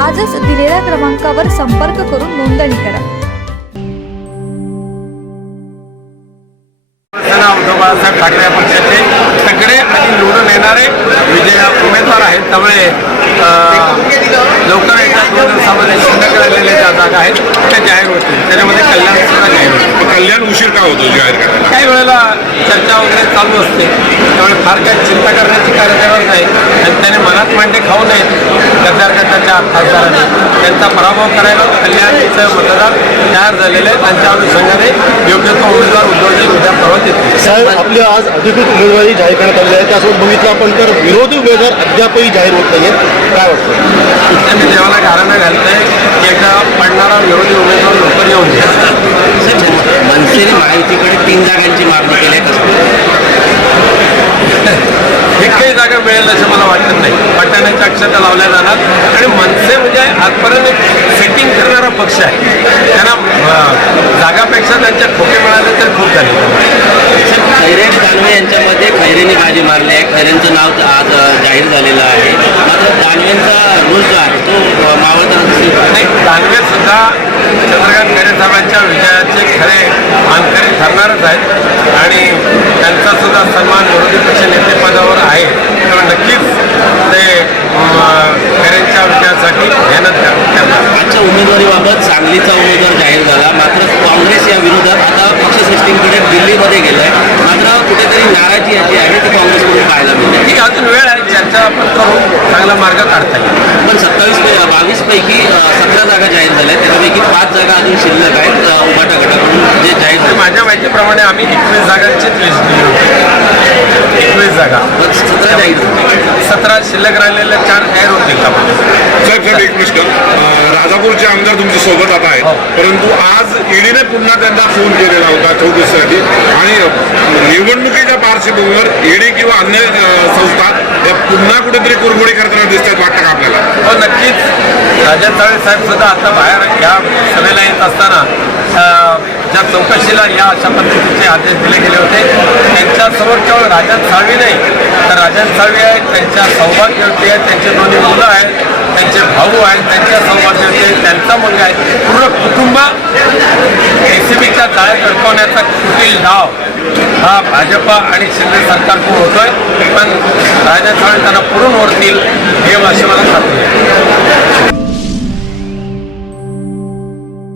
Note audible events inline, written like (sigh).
आजच दिलेल्या क्रमांकावर संपर्क करून नोंदणी करा. उद्धव बाळासाहेब ठाकरे पक्षाचे सगळे आणि निवडून येणारे विजय उमेदवार आहेत. त्यामुळे लवकर एकदा दोन दिवसामध्ये शिल्लक राहिलेल्या ज्या जागा आहेत त्या जाहीर होतील. त्याच्यामध्ये कल्याण सुद्धा जाहीर मग कल्याण उशीर का होतो जाहीर करायला? काही वेळेला चर्चा वगैरे चालू असते. त्यामुळे फार काही चिंता करण्याची कार्यक्रम नाही. आणि त्याने मनात मांडे खाऊ नयेत. गद्दार गटाच्या खासदारांनी त्यांचा पराभव करायला कल्याणचं मतदार तयार झालेले आहे. त्यांच्या अनुषंगाने योग्य तो उमेदवार उद्धवजी उद्या परवा देतील साहेब आपली आज अधिकृत उमेदवारी जाहीर करण्यात आली आहे. त्यासोबत बघितलं आपण तर विरोधी उमेदवार अद्यापही जाहीर होत नाहीये. काय वाटतं? त्यांनी देवाला घराणं घालतंय. की एकदा पडणारा विरोधी उमेदवार लवकर येऊन जाईल. मनसेने महायुतीकडे तीन जागांची मागणी केली आहे. कसं (laughs) एकही जागा मिळेल असं मला वाटत नाही. अक्षता लावल्या जाणार. आणि मनसे म्हणजे आजपर्यंत एक सेटिंग करणारा पक्ष आहे. त्यांना जागापेक्षा त्यांच्या खोके मिळाले तर खूप झाले. खैरे दानवे यांच्यामध्ये खैरेने बाजी मारली आहे. खैरेंचं नाव आज जाहीर झालेलं आहे. मात्र दानवेंचा रोल जो आहे तो का? नाही दानवे सुद्धा चंद्रकांत खैरे साहेबांच्या विजयाचे खरे मानकरी ठरणारच आहेत. आणि त्यांचा सुद्धा सन्मान विरोधी पक्ष नेतेपदावर आहे. त्यामुळे नक्कीच ते विजयासाठी मेहनत कर- करणार आजच्या उमेदवारीबाबत सांगलीचा उमेदवार जाहीर झाला. मात्र काँग्रेस या विरोधात आता पक्षश्रेष्ठींकडे दिल्लीमध्ये गेलं आहे मात्र कुठेतरी नाराजी याची आहे ती काँग्रेसकडून पाहायला मिळते ठीक आहे, अजून वेळ आहे. चर्चा आपण करू चांगला मार्ग काढता येईल. पण सत्तावीस बावीस पैकी सतरा जागा जाहीर झाल्या. त्यापैकी पाच जागा अजून शिल्लक आहेत अ, उभाटा गटाकडून जे जाहीर माझ्या माहितीप्रमाणे आम्ही एकवीस जागांचीच लिस्ट दिली होती. एकवीस जागा. सतरा जाहीर सतरा शिल्लक राहिलेल्या चार जाहीर होतील का साहेब एक प्रश्न राजापूरचे आमदार तुमच्यासोबत आता आहेत. हो. परंतु आज ईडीने पुन्हा त्यांना फोन केलेला होता चौकशीसाठी. आणि निवडणुकीच्या पार्श्वभूमीवर ईडी किंवा अन्य संस्था या पुन्हा कुठेतरी कुरमुडी करताना दिसतात वाटतं का आपल्याला? हो नक्कीच. राजन साळवे साहेब सुद्धा आता बाहेर या सभेला येत असताना ज्या चौकशीला या अशा पद्धतीचे आदेश दिले गेले होते त्यांच्यासमोर केवळ राजन साळवी नाही तर राजन साळवी आहेत त्यांच्या सौभाग्यवती आहेत त्यांचे दोन्ही मुलं आहेत. त्यांचे भाऊ आहेत त्यांच्या सौभाग्यवती आहेत त्यांचा मुलगा आहे. पूर्ण कुटुंब एसीबीच्या जाळ्यात अडकवण्याचा कुटील डाव हा भाजप आणि शिंदे सरकारकडून होतोय. पण राजा त्यांना पुरून ओढतील हे अशी मला खात्री